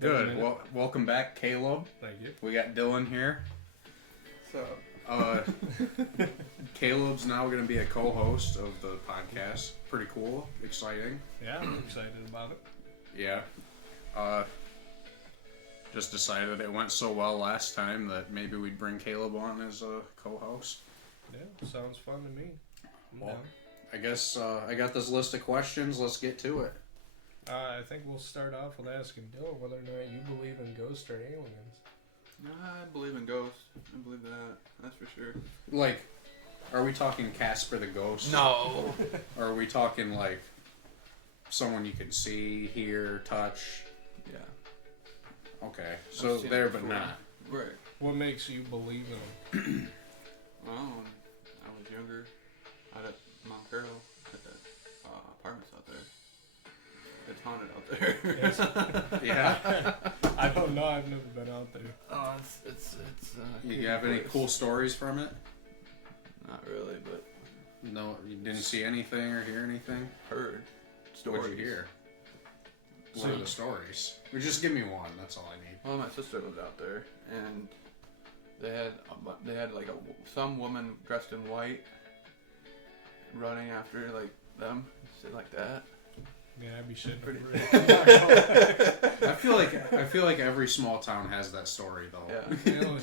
Good. Well, welcome back, Caleb. Thank you. We got Dylan here. So, Caleb's now going to be a co-host of the podcast. Pretty cool. Exciting. Yeah, I'm excited about it. Yeah. Just decided it went so well last time that maybe we'd bring Caleb on as a co-host. Yeah, sounds fun to me. Well, I guess I got this list of questions. Let's get to it. I think we'll start off with asking Dylan whether or not you believe in ghosts or aliens. I believe in ghosts. I believe that. That's for sure. Like, are we talking Casper the Ghost? No. Or are we talking, like, someone you can see, hear, touch? Yeah. Okay, so seen there it but before. not. Right. What makes you believe in them? Well, when I was younger, out at Mount Carroll, at the apartments out there. It's haunted out there. Yeah. I don't know. I've never been out there. Oh, it's You have any cool stories from it? Not really, but No, you didn't see anything or hear anything? heard stories. What'd you hear? What So- are the stories? Or just give me one, that's all I need. Well, my sister lived out there, and they had like some woman dressed in white running after like them, shit like that. Yeah, I'd be shitting Pretty- I feel like every small town has that story though. Yeah. You know,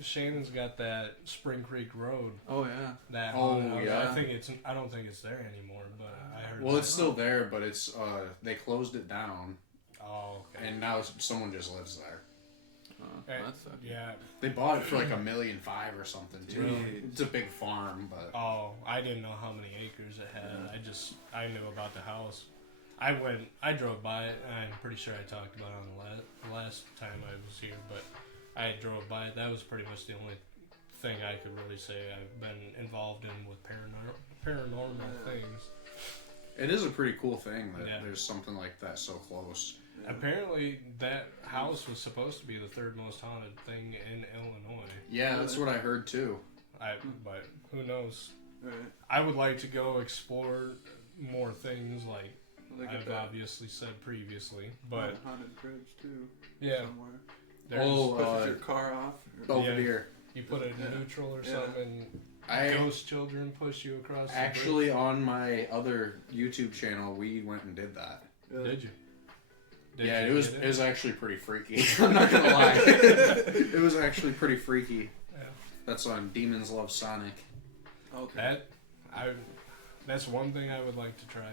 Shannon's got that Spring Creek Road. Oh yeah. That Oh, haunted house. yeah. I don't think it's there anymore, but I heard. Well, that. it's still there, but it's they closed it down, Oh, okay. and now someone just lives there. Eh, That sucks. yeah. They bought it for like $1.5 million or something too. Really? It's a big farm, but Oh, I didn't know how many acres it had. I knew about the house. I drove by it, and I'm pretty sure I talked about it on the last time I was here, but I drove by it. That was pretty much the only thing I could really say I've been involved in with paranormal things. it is a pretty cool thing that Yeah. there's something like that so close. Apparently, that house was supposed to be the third most haunted thing in Illinois. Yeah, that's what I heard too. But who knows? Right. I would like to go explore more things like Look at I've that obviously said previously, but haunted bridge too. yeah, Somewhere. there's, Oh, Pushes your car off. Over Yeah. here. you put it in Yeah. neutral or Yeah. something, I ghost children push you across. actually on my other YouTube channel, we went and did that. the bridge. Did you? Did Yeah, you it was get it was actually pretty freaky. I'm not gonna lie. It was actually pretty freaky. Yeah. That's on Demons Love Sonic. Okay. That's one thing I would like to try.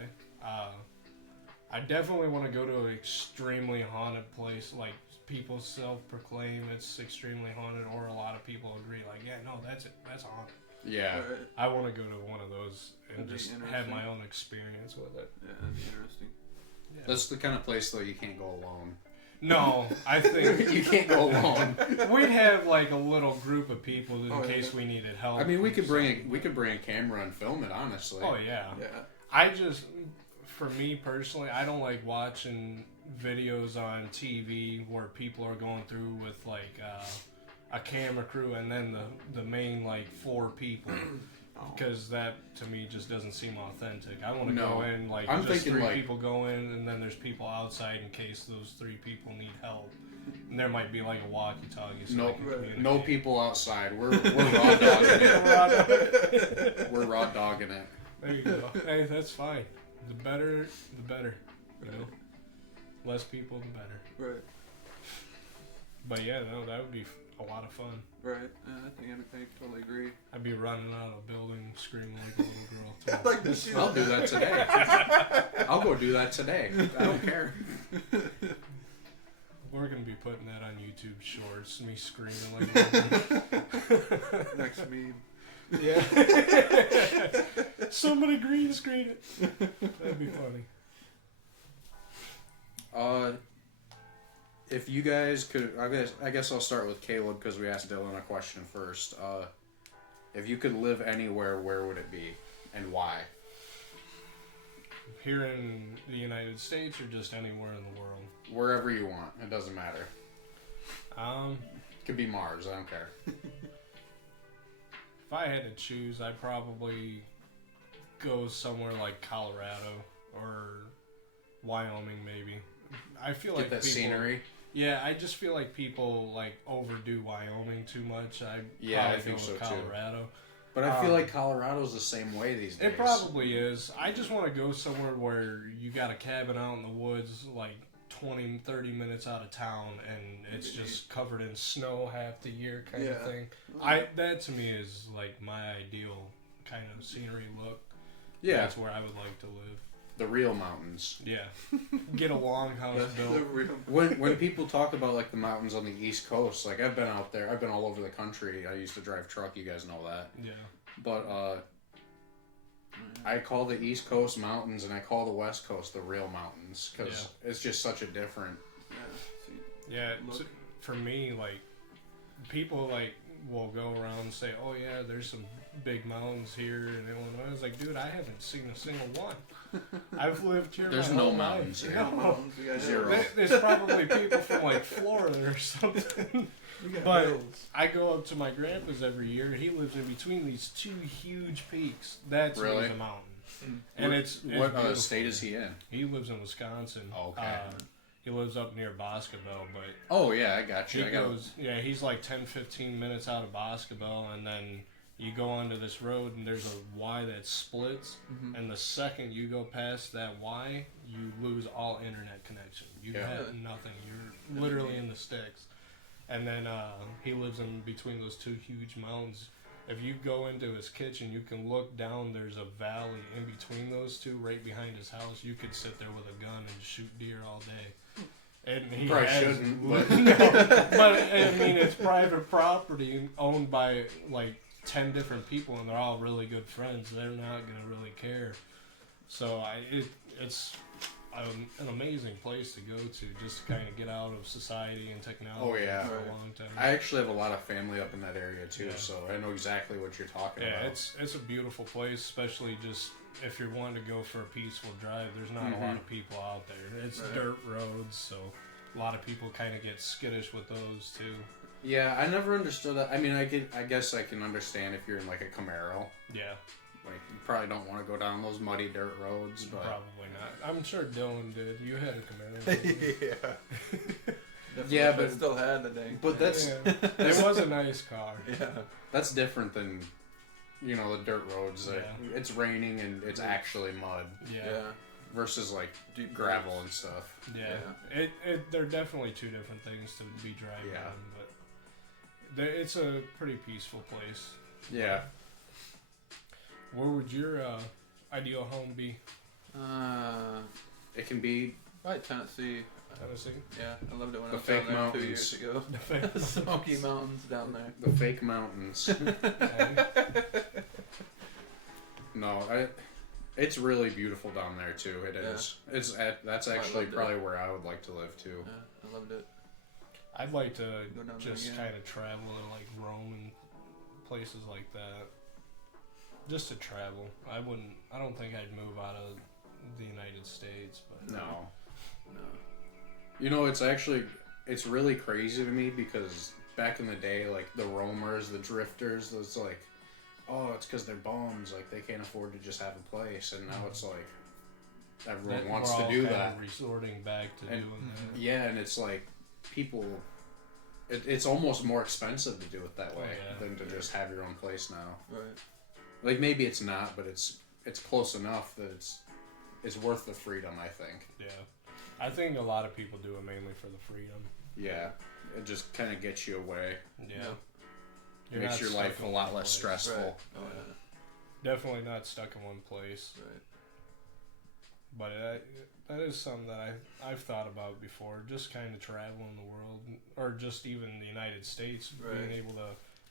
I definitely want to go to an extremely haunted place. Like people self-proclaim it's extremely haunted, or a lot of people agree. Like, yeah, no, that's haunted. Yeah. Right. I want to go to one of those and That'd be just have interesting. my own experience with it. Yeah, that'd be interesting. Yeah. That's the kind of place though you can't go alone. No, I think You can't go alone. we'd have like a little group of people in Oh, yeah. case we needed help. I mean, we could bring a camera and film it. Honestly. Oh yeah. Yeah. For me personally, I don't like watching videos on TV where people are going through with like a camera crew and then the main like 4 people. Because that to me just doesn't seem authentic. I want to No. go in like I'm just thinking, 3 like- people go in, and then there's people outside in case those 3 people need help. And there might be like a walkie-talkie. So No, they can communicate. no people outside. We're raw dogging it. We're raw dogging it. There you go. Hey, that's fine. The better, the better. You know, less people, the better. Right. But yeah, no, that would be a lot of fun. Right. I totally agree. I'd be running out of a building screaming like a little girl too. Like the shoes. I'll do that today. I'll go do that today. I don't care. We're gonna be putting that on YouTube Shorts. Me screaming like. A Next meme. yeah. Somebody green screen it. That'd be funny. If you guys could, I guess I'll start with Caleb because we asked Dylan a question first. If you could live anywhere, where would it be, and why? Here in the United States or just anywhere in the world? Wherever you want. It doesn't matter. It could be Mars. I don't care. If I had to choose, I'd probably go somewhere like Colorado or Wyoming, maybe. I feel Get like that people, scenery. Yeah, I just feel like people like overdo Wyoming too much. I think so, too. Colorado. But I feel like Colorado's the same way these days. It probably is. I just want to go somewhere where you got a cabin out in the woods, like 20, 30 minutes out of town, and it's just covered in snow half the year kind of thing. That to me is like my ideal kind of scenery look. Yeah. That's where I would like to live. The real mountains. Yeah. Get a longhouse built. When people talk about like the mountains on the East Coast, like I've been out there. I've been all over the country. I used to drive truck. You guys know that. Yeah. But I call the East Coast mountains and I call the West Coast the real mountains because it's just such a different. Yeah. For me, like people like will go around and say, "Oh yeah, there's some big mountains here in Illinois." I was like, dude, I haven't seen a single one. I've lived here. There's my no whole mountains life. here. No. Mountains, we got Zero. hills. There's probably people from like Florida or something. We got But hills. I go up to my grandpa's every year. He lives in between these two huge peaks. That's Really? a mountain. And it's What beautiful. state is he in? He lives in Wisconsin. Okay. He lives up near Boscobel, but Oh yeah, I got he you. I got. goes, he's like 10, 15 minutes out of Boscobel, and then you go onto this road, and there's a Y that splits, and the second you go past that Y, you lose all internet connection. You have nothing. You're literally in the sticks. And then he lives in between those two huge mountains. If you go into his kitchen, you can look down. There's a valley in between those two, right behind his house. You could sit there with a gun and shoot deer all day. And he Probably has, shouldn't, but no, but I mean, it's private property owned by like 10 different people, and they're all really good friends. They're not gonna really care. So it's an amazing place to go to, just to kind of get out of society and technology Oh, yeah. for a long time. I actually have a lot of family up in that area too, Yeah. so I know exactly what you're talking Yeah, about. it's a beautiful place, especially just if you're wanting to go for a peaceful drive. There's not a lot of people out there. It's dirt roads, so a lot of people kind of get skittish with those too. Yeah, I never understood that. I mean, I guess I can understand if you're in like a Camaro. Yeah, Like, you probably don't want to go down those muddy dirt roads, but probably not. I'm sure Dylan did. You had a Camaro. didn't you? Yeah, But but- it still had the dang. but that's Yeah. It was a nice car. yeah. that's different than the dirt roads. That Yeah. it's raining and it's actually mud Yeah. versus like Deep gravel roads. and stuff. Yeah. They're definitely two different things to be driving Yeah. on, but it's a pretty peaceful place. Yeah. Where would your ideal home be? It can be Probably Tennessee. Tennessee? Yeah, I loved it when The I was down fake there mountains. 2 years ago. Smoky Mountains down there. the fake mountains. No, it's really beautiful down there too. It is. That's actually loved it. probably where I would like to live too. Yeah, I loved it. I'd like to Go down there just again. kind of travel to like Rome and places like that. Just to travel. I don't think I'd move out of the United States, but No. No. It's really crazy to me because back in the day, like the roamers, the drifters, it's like, oh, it's because they're bums, like they can't afford to just have a place, and now it's like everyone that wants we're to all do kind that. of resorting back to And- doing that. Yeah, and it's like people, it's almost more expensive to do it that way yeah. than to just have your own place now. Right. Like maybe it's not, but it's close enough that it's worth the freedom, I think. Yeah. I think a lot of people do it mainly for the freedom. Yeah, it just kind of gets you away. Yeah. Yeah. You're Makes not your stuck life a in lot one less place. stressful. Right. Oh, yeah. Definitely not stuck in one place. Right. But that is something that I've thought about before. Just kind of traveling the world, or just even the United States, Right. being able to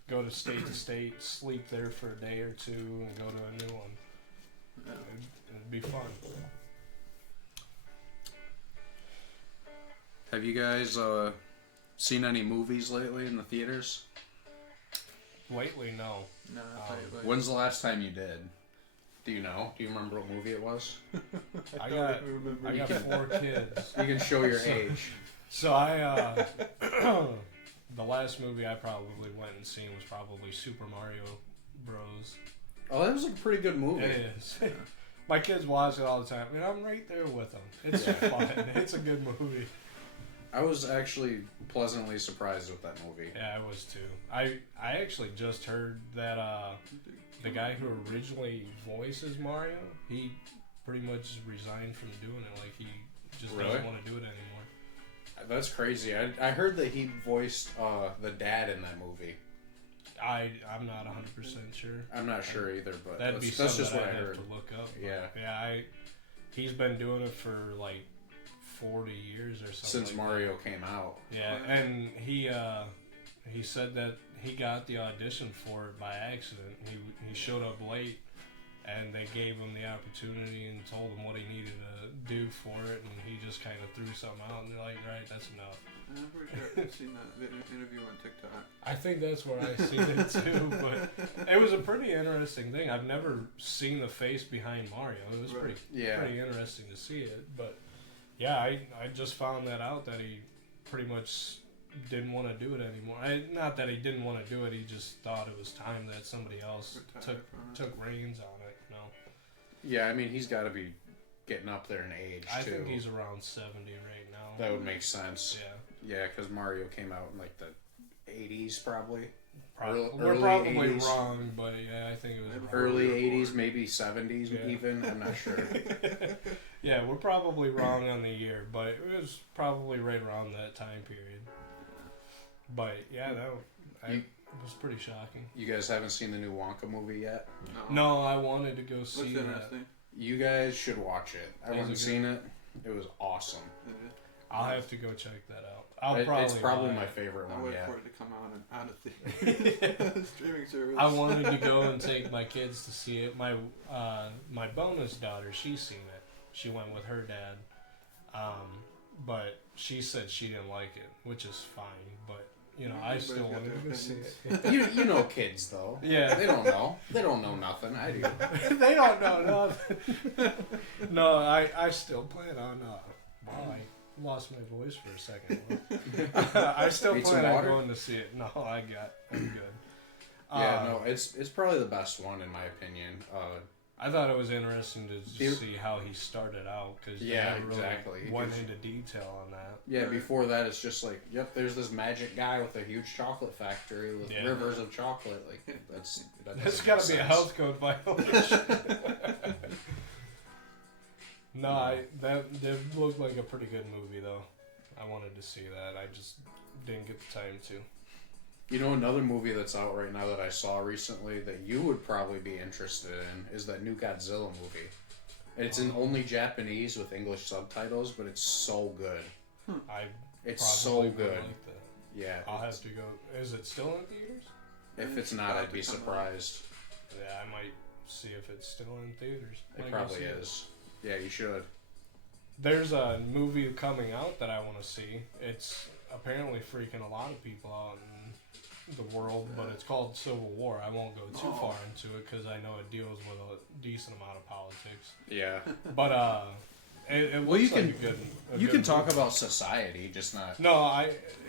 go to state, sleep there for a day or two, and go to a new one. Yeah. It'd be fun. Have you guys seen any movies lately in the theaters? Lately, no. No, I'll tell you later. When's the last time you did? Do you know? Do you remember what movie it was? I don't got even remember. I got 4 kids. You can show your age. So I the last movie I probably went and seen was probably Super Mario Bros. Oh, that was a pretty good movie. It is. My kids watch it all the time, and I'm right there with them. It's fun. It's a good movie. I was actually pleasantly surprised with that movie. Yeah, I was too. I actually just heard that the guy who originally voices Mario, he pretty much resigned from doing it. Like, he just Really? doesn't want to do it anymore. That's crazy. I heard that he voiced the dad in that movie. I'm not 100% sure. I'm not sure either, but That'd be that's something just that what I I'd have heard. to look up. Yeah. Yeah, he's been doing it for like 40 years or something. Since like Mario came out. that. Yeah, and he said that he got the audition for it by accident. He showed up late, and they gave him the opportunity and told him what he needed to do for it, and he just kind of threw something out, and they're like, right, that's enough. I'm pretty sure I've seen that interview on TikTok. I think that's where I seen it too, but it was a pretty interesting thing. I've never seen the face behind Mario. It was Right. pretty interesting to see it. But yeah, I just found that out that he pretty much didn't want to do it anymore. Not that he didn't want to do it. He just thought it was time that somebody else Retired from it. took reins on it. You know, Yeah, I mean, he's got to be getting up there in age, I too. think he's around 70 right now. That would make sense. Yeah. Yeah, because Mario came out in, like, the 80s, probably. We're Early probably 80s. wrong, but yeah, I think it was around. Early 80s, maybe 70s Yeah. even. I'm not sure. Yeah, we're probably wrong on the year, but it was probably right around that time period. But yeah, it was pretty shocking. You guys haven't seen the new Wonka movie yet? No, I wanted to go Looks see that. interesting. You guys should watch it. I Is it haven't good? seen it. It was awesome. I'll have to go check that out. It's probably buy my it. favorite I one wait yet. for it to come out of theater. Streaming service. I wanted to go and take my kids to see it. My bonus daughter, she's seen it. She went with her dad, but she said she didn't like it, which is fine. But you know, I Everybody's still got wanted to their go see opinions. it. You know kids, though. Yeah. They don't know. They don't know nothing. I do. They don't know nothing. No, I still plan on. Wow, I lost my voice for a second. I still Need plan some on water? going to see it. No, I'm good. Yeah, no, it's probably the best one in my opinion. I thought it was interesting to just The- see how he started out because Yeah, never really exactly. He went gives- into detail on that. Yeah, before that, it's just like, yep, there's this magic guy with a huge chocolate factory with Yeah. rivers of chocolate. Like, that That's doesn't got make to be a sense. health code violation. No, that looked like a pretty good movie though. I wanted to see that. I just didn't get the time to. You know, another movie that's out right now that I saw recently that you would probably be interested in is that new Godzilla movie. It's in only Japanese with English subtitles, but it's so good. I It's probably so would good. like that. Yeah. I'll have to go. Is it still in theaters? If it's not, I'd be surprised. Yeah, I might see if it's still in theaters. It Might go probably see it. is. Yeah, you should. There's a movie coming out that I want to see. It's apparently freaking a lot of people out in the world, but it's called Civil War. I won't go too far into it because I know it deals with a decent amount of politics. Yeah. But it Well, looks you like can- a good. You can talk movie. about society, just not. No,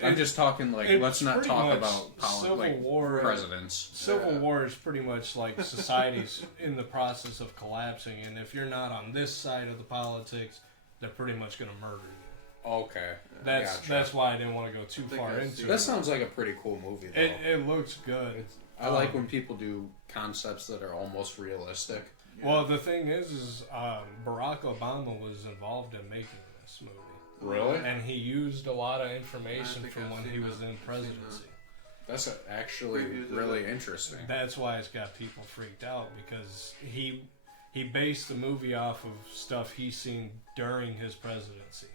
I'm just talking like it's let's not pretty talk much about Civil like War. presidents. Civil Yeah. War is pretty much like society's in the process of collapsing, and if you're not on this side of the politics, they're pretty much going to murder you. Okay, That's gotcha. that's why I didn't want to go too think far I've into seen it. That sounds like a pretty cool movie, though. It looks good. I like when people do concepts that are almost realistic. Well, the thing is Barack Obama was involved in making this movie, Really? and he used a lot of information think from I've when seen he that. was in I've seen presidency. That's actually Previews of really it. interesting. That's why it's got people freaked out because he based the movie off of stuff he's seen during his presidency.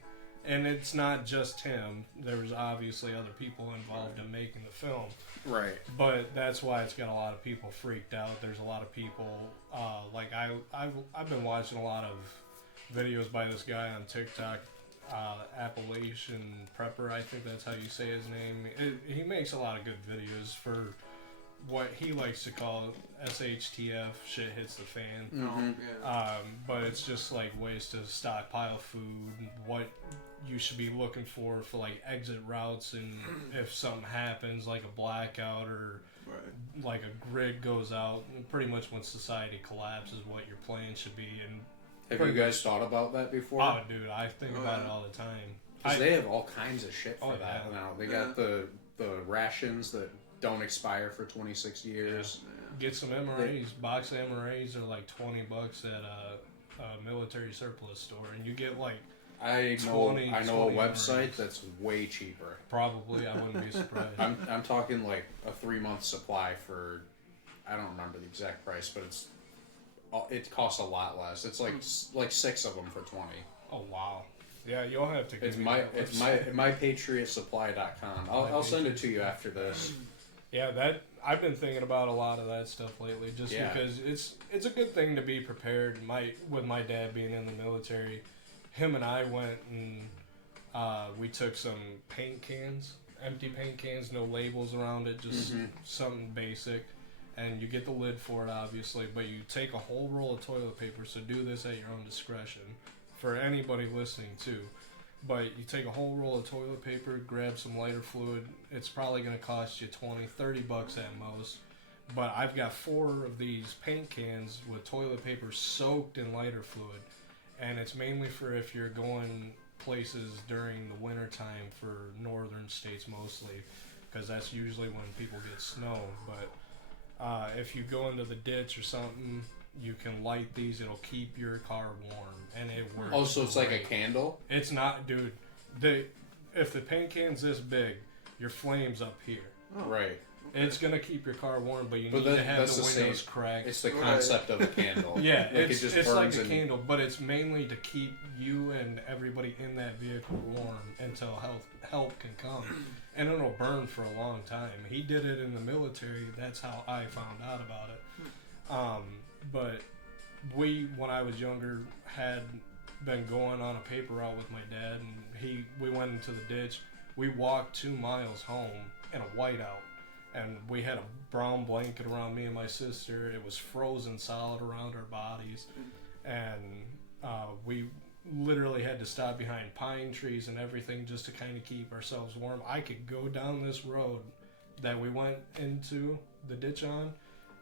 And it's not just him. There was obviously other people involved in making the film. Right. But that's why it's got a lot of people freaked out. There's a lot of people, like I've been watching a lot of videos by this guy on TikTok, Appalachian Prepper, I think that's how you say his name. He makes a lot of good videos for what he likes to call SHTF, shit hits the fan. Mhm. Yeah. But it's just like ways to stockpile food, what you should be looking for like exit routes, and if something happens like a blackout or Right. like a grid goes out, pretty much when society collapses, what your plan should be. And Have you guys thought about that before? oh, dude, I think Oh, about it yeah. all the time. Because they have all kinds of shit for Oh, that yeah. now. They got the rations that don't expire for 26 years. Get some MRAs. Box of MRAs are like $20 at a military surplus store, and you get like I know a website MRAs. that's way cheaper. Probably, I wouldn't be surprised. I'm talking like a 3-month supply for, I don't remember the exact price, but it costs a lot less. It's like 6 of them for 20. Oh wow. Yeah, you'll have to. It's give me that website. mypatriotsupply.com. I'll send it to you after this. Yeah, that I've been thinking about a lot of that stuff lately, just Yeah. because it's a good thing to be prepared. With my dad being in the military, him and I went and we took some paint cans, empty paint cans, no labels around it, just something basic, and you get the lid for it, obviously. But you take a whole roll of toilet paper. So do this at your own discretion, for anybody listening too. But you take a whole roll of toilet paper, grab some lighter fluid. It's probably going to cost you $20-$30 at most. But I've got 4 of these paint cans with toilet paper soaked in lighter fluid. And it's mainly for if you're going places during the winter time, for northern states mostly, because that's usually when people get snow. But if you go into the ditch or something, you can light these. It'll keep your car warm, and it works. Oh, so it's like a great. candle? It's not, dude. If the paint can's this big, your flame's up here. Right. It's gonna keep your car warm, but you But need to have that's the the windows same. cracked. It's the concept of a candle. Yeah, Like it's it just like burns a and- candle, but it's mainly to keep you and everybody in that vehicle warm until help can come, and it'll burn for a long time. He did it in the military. That's how I found out about it. But when I was younger, had been going on a paper route with my dad, and we went into the ditch. We walked 2 miles home in a whiteout, and we had a brown blanket around me and my sister. It was frozen solid around our bodies, and we literally had to stop behind pine trees and everything just to kind of keep ourselves warm. I could go down this road that we went into the ditch on,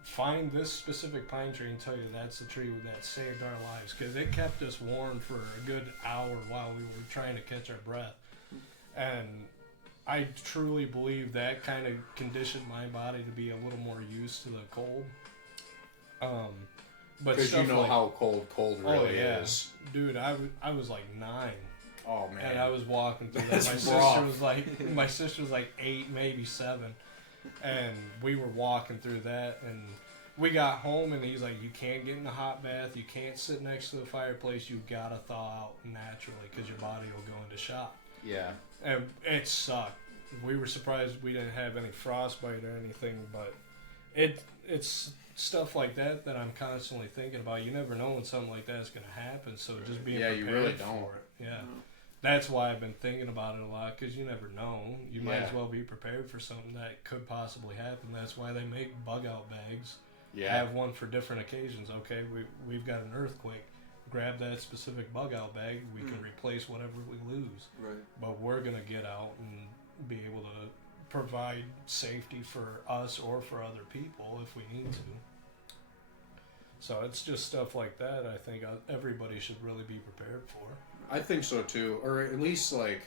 find this specific pine tree, and tell you that's the tree that saved our lives, because it kept us warm for a good hour while we were trying to catch our breath. And I truly believe that kind of conditioned my body to be a little more used to the cold. But Because you stuff know like, how cold really is. dude. I was like 9, Oh, man. and I was walking through that. That's My sister was like 8, maybe 7, and we were walking through that, and we got home, and he's like, "You can't get in the hot bath. You can't sit next to the fireplace. You gotta thaw out naturally, because your body will go into shock." Yeah. And it sucked. We were surprised we didn't have any frostbite or anything, but it's stuff like that I'm constantly thinking about. You never know when something like that is going to happen, so just being prepared you really don't. for it. Yeah. That's why I've been thinking about it a lot, because you never know. You might as well be prepared for something that could possibly happen. That's why they make bug out bags. Yeah. Have one for different occasions. Okay, we've got an earthquake. Grab that specific bug out bag. We can replace whatever we lose. Right. But we're going to get out and be able to provide safety for us or for other people if we need to. So it's just stuff like that I think everybody should really be prepared for. I think so too. Or at least, like,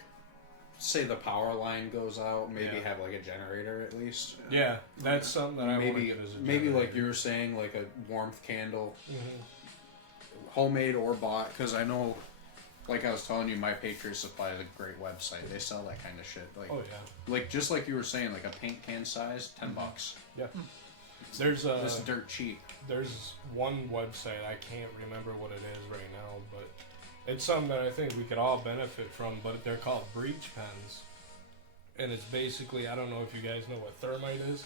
say the power line goes out, maybe have like a generator at least. Yeah, that's something that I want to Maybe get as a maybe like generator. you were saying, like a warmth candle, Mhm. homemade or bought. Because I know, like I was telling you, My Patriot Supply is a great website. They sell that kind of shit. Like, Oh yeah. like just like you were saying, like a paint can size, $10. Yeah. There's This is dirt cheap. There's one website, I can't remember what it is right now, but it's something that I think we could all benefit from, but they're called breach pens. And it's basically, I don't know if you guys know what thermite is.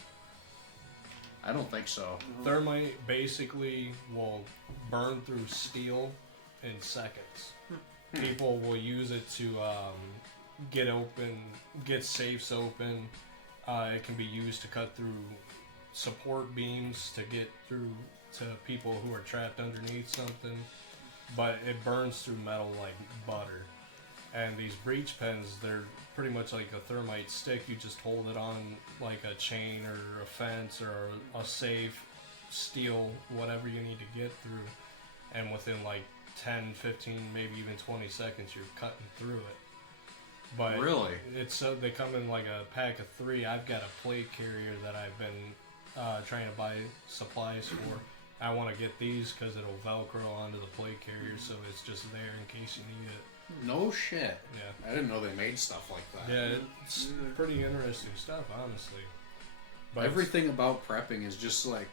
I don't think so. Thermite basically will burn through steel in seconds. People will use it to get safes open. It can be used to cut through support beams to get through to people who are trapped underneath something. But it burns through metal like butter. And these breach pens, they're pretty much like a thermite stick. You just hold it on like a chain or a fence or a safe, steel, whatever you need to get through. And within like 10, 15, maybe even 20 seconds, you're cutting through it. But Really? it's so they come in like a pack of 3. I've got a plate carrier that I've been trying to buy supplies for. I want to get these because it'll Velcro onto the plate carrier, so it's just there in case you need it. No shit. Yeah. I didn't know they made stuff like that. Yeah, it's pretty interesting stuff, honestly. But Everything about prepping is just like,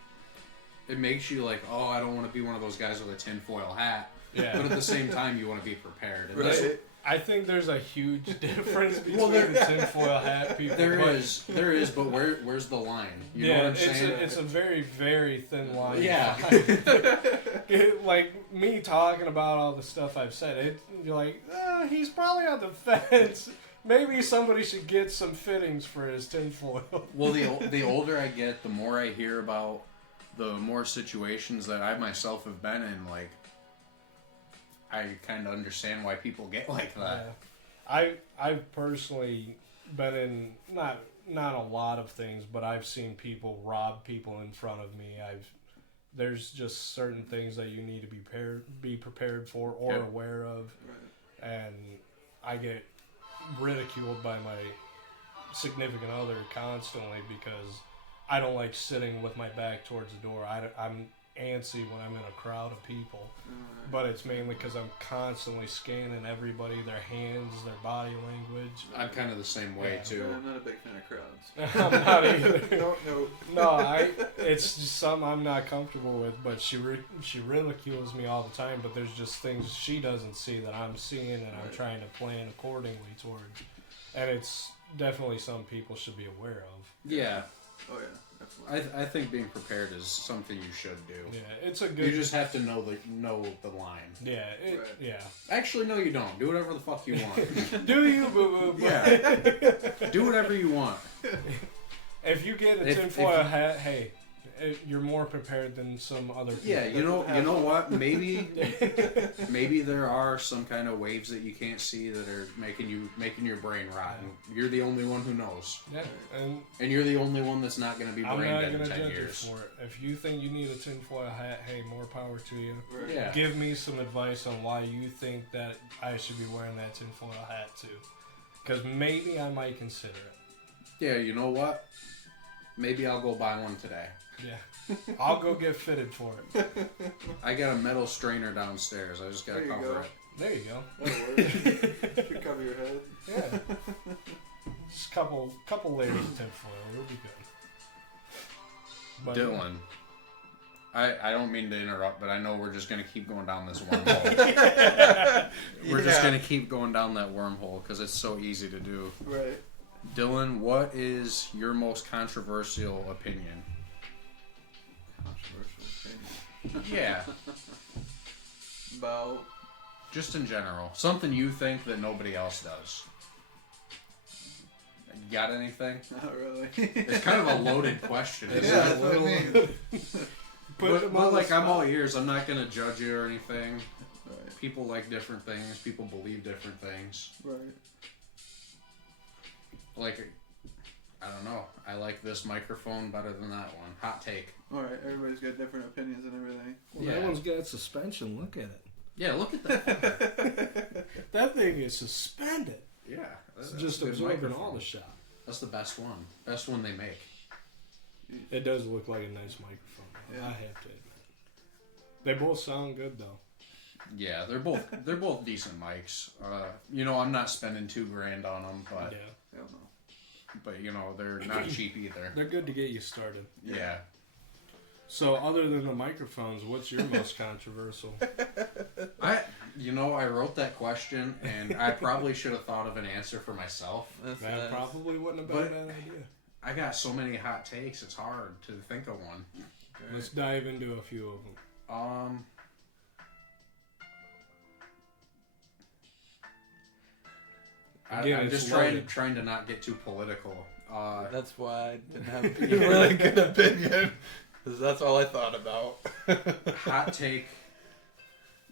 it makes you like, oh, I don't want to be one of those guys with a tinfoil hat. Yeah. But at the same time, you want to be prepared. And Right. I think there's a huge difference between Well, there- the tinfoil hat people. There but is, but where's the line? You know yeah, what I'm saying? it's a very, very thin line. Yeah. Like me talking about all the stuff I've said, you're like, he's probably on the fence. Maybe somebody should get some fittings for his tinfoil. Well, the older I get, the more I hear about the more situations that I myself have been in. Like, I kind of understand why people get like that. Yeah. I've personally been in not a lot of things, but I've seen people rob people in front of me. There's just certain things that you need to be prepared for or Yep. aware of, Right. and I get ridiculed by my significant other constantly because I don't like sitting with my back towards the door. I'm antsy when I'm in a crowd of people, but it's mainly because I'm constantly scanning everybody, their hands, their body language. I'm kind of the same way Yeah. too. I'm not a big fan of crowds. I'm not either. No. No, it's just something I'm not comfortable with. But she ridicules me all the time. But there's just things she doesn't see that I'm seeing, and I'm Right. trying to plan accordingly towards. And it's definitely something people should be aware of. Yeah, Oh yeah, definitely. I think being prepared is something you should do. Yeah, it's a good. You just have to know the line. Yeah, Right. yeah. Actually, no, you don't. Do whatever the fuck you want. Do you, boo boo? Yeah. Do whatever you want. If you get a If- tinfoil if- hat, hey, you're more prepared than some other people. Yeah, you know what? Maybe there are some kind of waves that you can't see that are making your brain rot, and you're the only one who knows, Yeah, and and you're the only one that's not going to be I'm brain not dead in gonna 10 judge you years. for it. If you think you need a tinfoil hat, hey, more power to you. Right. Yeah. Give me some advice on why you think that I should be wearing that tinfoil hat too, because maybe I might consider it. Yeah, you know what? Maybe I'll go buy one today. Yeah, I'll go get fitted for it. I got a metal strainer downstairs. I just got to There you cover go. it. There you go. That'll work. Should cover your head. Yeah, just couple layers of tinfoil, we'll be good. But, Dylan, I don't mean to interrupt, but I know we're just going to keep going down this wormhole. We're just going to keep going down that wormhole because it's so easy to do. Right. Dylan, what is your most controversial opinion? Controversial opinion. Yeah, About just in general. Something you think that nobody else does. Got anything? not really. It's kind of a loaded question. It's Isn't Yeah, it? that's what I mean. But like, I'm all ears. I'm not going to judge you or anything. Right. People like different things. People believe different things. Right. Like, I don't know. I like this microphone better than that one. Hot take. Alright, everybody's got different opinions and everything. well, Yeah. that one's got suspension. Look at it. Yeah, look at that. That thing is suspended. Yeah, It's that's just a good absorbing microphone. all the shot. That's the best one. Best one they make. It does look like a nice microphone, though, Yeah. I have to admit. They both sound good, though. Yeah, they're both decent mics. I'm not spending $2,000 on them, but Yeah. Hell no. they're not cheap either. They're good to get you started. Yeah. So, other than the microphones, what's your most controversial? I wrote that question, and I probably should have thought of an answer for myself. That probably wouldn't have been But- a bad idea. I got so many hot takes; it's hard to think of one. Let's dive into a few of them. Again, I'm it's just loaded. trying to not get too political. That's why I didn't have a really good opinion. Because that's all I thought about. Hot take: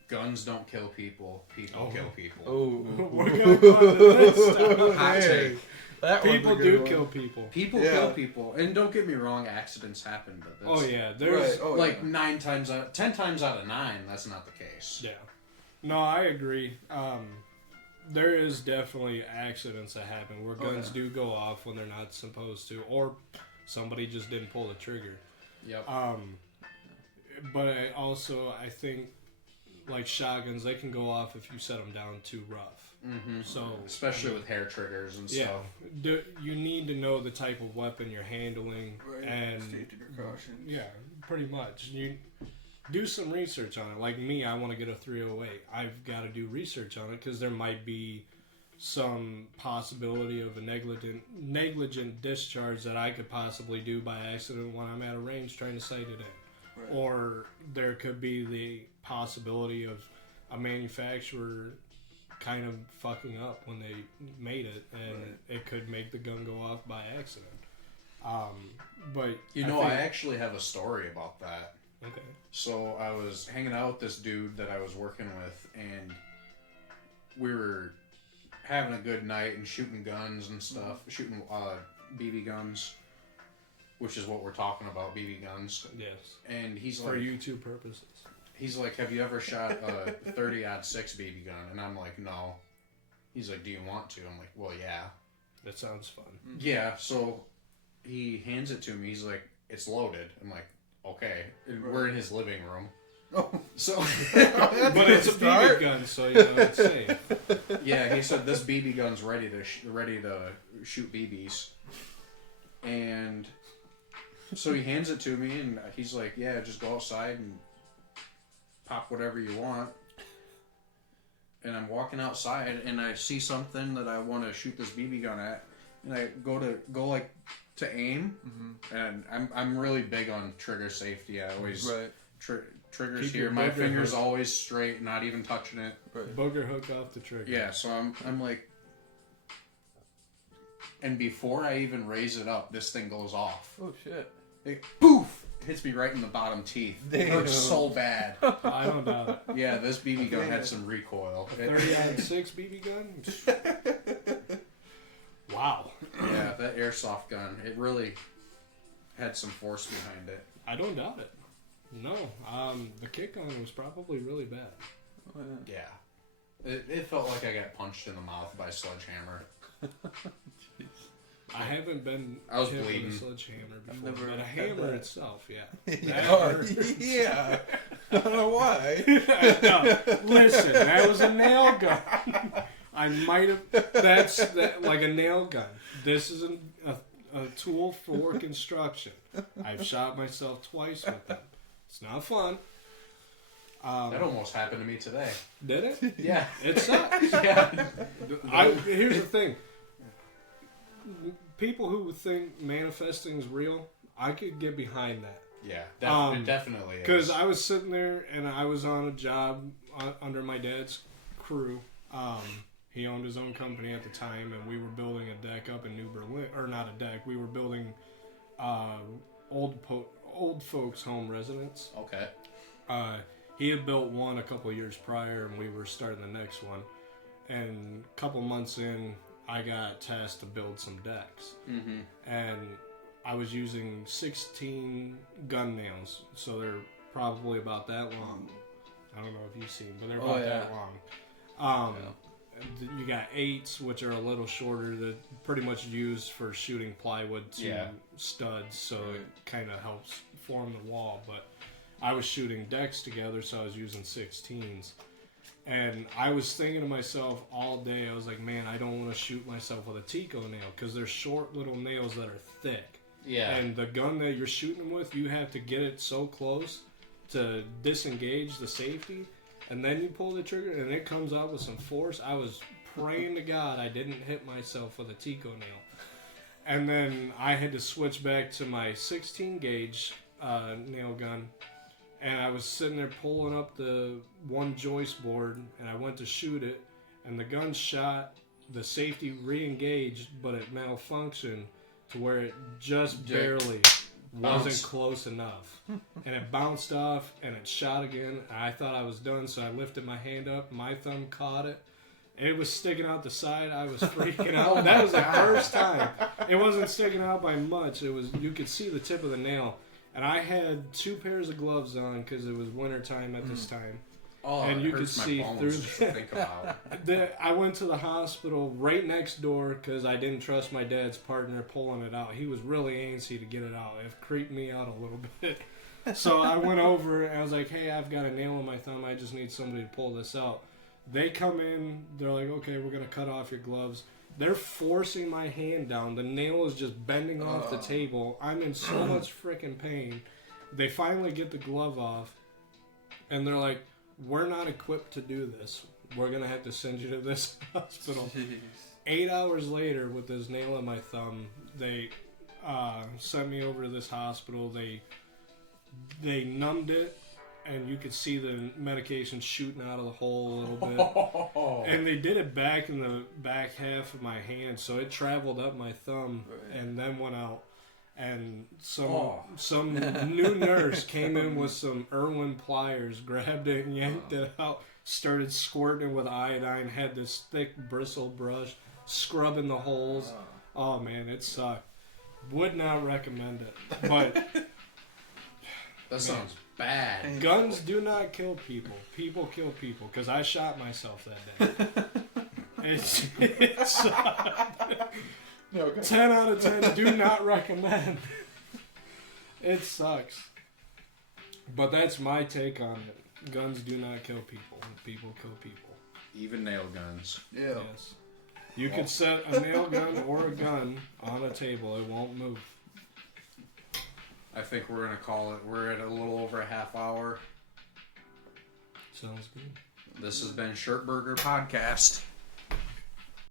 guns don't kill people. People kill people. Oh. We're gonna go on to this stuff. Hot take. That one's a People good do one. kill people. People Yeah. kill people, and don't get me wrong, accidents happen, but that's, Oh yeah, there's Right. Oh, like yeah. 10 times out of 9, that's not the case. yeah. No, I agree. there is definitely accidents that happen where guns do go off when they're not supposed to, or somebody just didn't pull the trigger. Yep. But I think like shotguns, they can go off if you set them down too rough. Mm-hmm. So especially with hair triggers and stuff. You need to know the type of weapon you're handling and safety precautions. Yeah, pretty much. You do some research on it. Like me, I want to get a 308. I've got to do research on it because there might be some possibility of a negligent discharge that I could possibly do by accident when I'm at a range trying to sight it in. Right. Or there could be the possibility of a manufacturer kind of fucking up when they made it, and it could make the gun go off by accident. But I actually have a story about that. Okay. So I was hanging out with this dude that I was working with, and we were having a good night and shooting guns and stuff, shooting BB guns, which is what we're talking about, BB guns. Yes. And he's for like, YouTube purposes. He's like, have you ever shot a 30-06 BB gun? And I'm like, no. He's like, do you want to? I'm like, well, yeah. That sounds fun. Yeah, so he hands it to me. He's like, it's loaded. I'm like, okay. And we're in his living room. Oh. So, but it's a BB gun, so you know it's safe. Yeah, he said this BB gun's ready to shoot BBs, and so he hands it to me, and he's like, "Yeah, just go outside and pop whatever you want." And I'm walking outside, and I see something that I want to shoot this BB gun at, and I go to aim, and I'm really big on trigger safety. I always triggers Keep here. your My booger finger's hook. always straight, not even touching it. Right. Booger hook off the trigger. Yeah, so I'm like, and before I even raise it up, this thing goes off. Oh shit! It, poof! Hits me right in the bottom teeth. It Damn. hurts so bad. I don't doubt it. Yeah, this BB gun had some recoil. 30-06 BB gun? Wow. Yeah, that airsoft gun, it really had some force behind it. I don't doubt it. No, the kick on it was probably really bad. Oh, yeah. Yeah. It felt like I got punched in the mouth by a sledgehammer. I haven't been I was hit with bleeding. a sledgehammer before, never but a had hammer that. itself, yeah. Yeah. I don't know why. No, listen, that was a nail gun. I might have. That's like a nail gun. This is a tool for construction. I've shot myself twice with them. It's not fun. That almost happened to me today. Did it? Yeah. It sucks. Yeah. Here's the thing. People who think manifesting is real, I could get behind that. Yeah, it definitely is. Because I was sitting there and I was on a job under my dad's crew. He owned his own company at the time, and we were building a deck up in New Berlin. Or not a deck, we were building old folks' home residence. Okay. He had built one a couple of years prior, and we were starting the next one. And a couple months in, I got tasked to build some decks. Mm-hmm. And I was using 16 gun nails, so they're probably about that long. I don't know if you've seen, but they're about that long. You got 8s, which are a little shorter, that pretty much used for shooting plywood to studs, so it kind of helps form the wall. But I was shooting decks together, so I was using 16s. And I was thinking to myself all day, I was like, man, I don't want to shoot myself with a Tico nail, because they're short little nails that are thick. Yeah. And the gun that you're shooting with, you have to get it so close to disengage the safety, and then you pull the trigger, and it comes out with some force. I was praying to God I didn't hit myself with a Tico nail. And then I had to switch back to my 16 gauge nail gun, and I was sitting there pulling up the one joist board, and I went to shoot it, and the gun shot, the safety re-engaged, but it malfunctioned to where it just barely wasn't close enough. And it bounced off, and it shot again, and I thought I was done, so I lifted my hand up, my thumb caught it, and it was sticking out the side. I was freaking out. That was the first time. It wasn't sticking out by much. It was, you could see the tip of the nail. And I had 2 pairs of gloves on because it was winter time at this time. Oh, and it you could hurts my see bones through just to think about. I went to the hospital right next door because I didn't trust my dad's partner pulling it out. He was really antsy to get it out. It creeped me out a little bit. So I went over and I was like, hey, I've got a nail in my thumb. I just need somebody to pull this out. They come in. They're like, okay, we're going to cut off your gloves. They're forcing my hand down. The nail is just bending off the table. I'm in so much freaking pain. They finally get the glove off. And they're like, we're not equipped to do this. We're going to have to send you to this hospital. Jeez. 8 hours later, with this nail in my thumb, they sent me over to this hospital. They numbed it, and you could see the medication shooting out of the hole a little bit. And they did it back in the back half of my hand, so it traveled up my thumb and then went out. And some new nurse came in with some Irwin pliers, grabbed it and yanked it out, started squirting it with iodine, had this thick bristle brush, scrubbing the holes. Oh man, it sucked. Would not recommend it. But That sounds bad. guns do not kill people. People kill people, because I shot myself that day. It's No, okay. 10 out of 10, do not recommend. It sucks. But that's my take on it. Guns do not kill people. People kill people. Even nail guns. Yeah. Yes. You could set a nail gun or a gun on a table. It won't move. I think we're going to call it. We're at a little over a half hour. Sounds good. This has been Shirt Burger Podcast.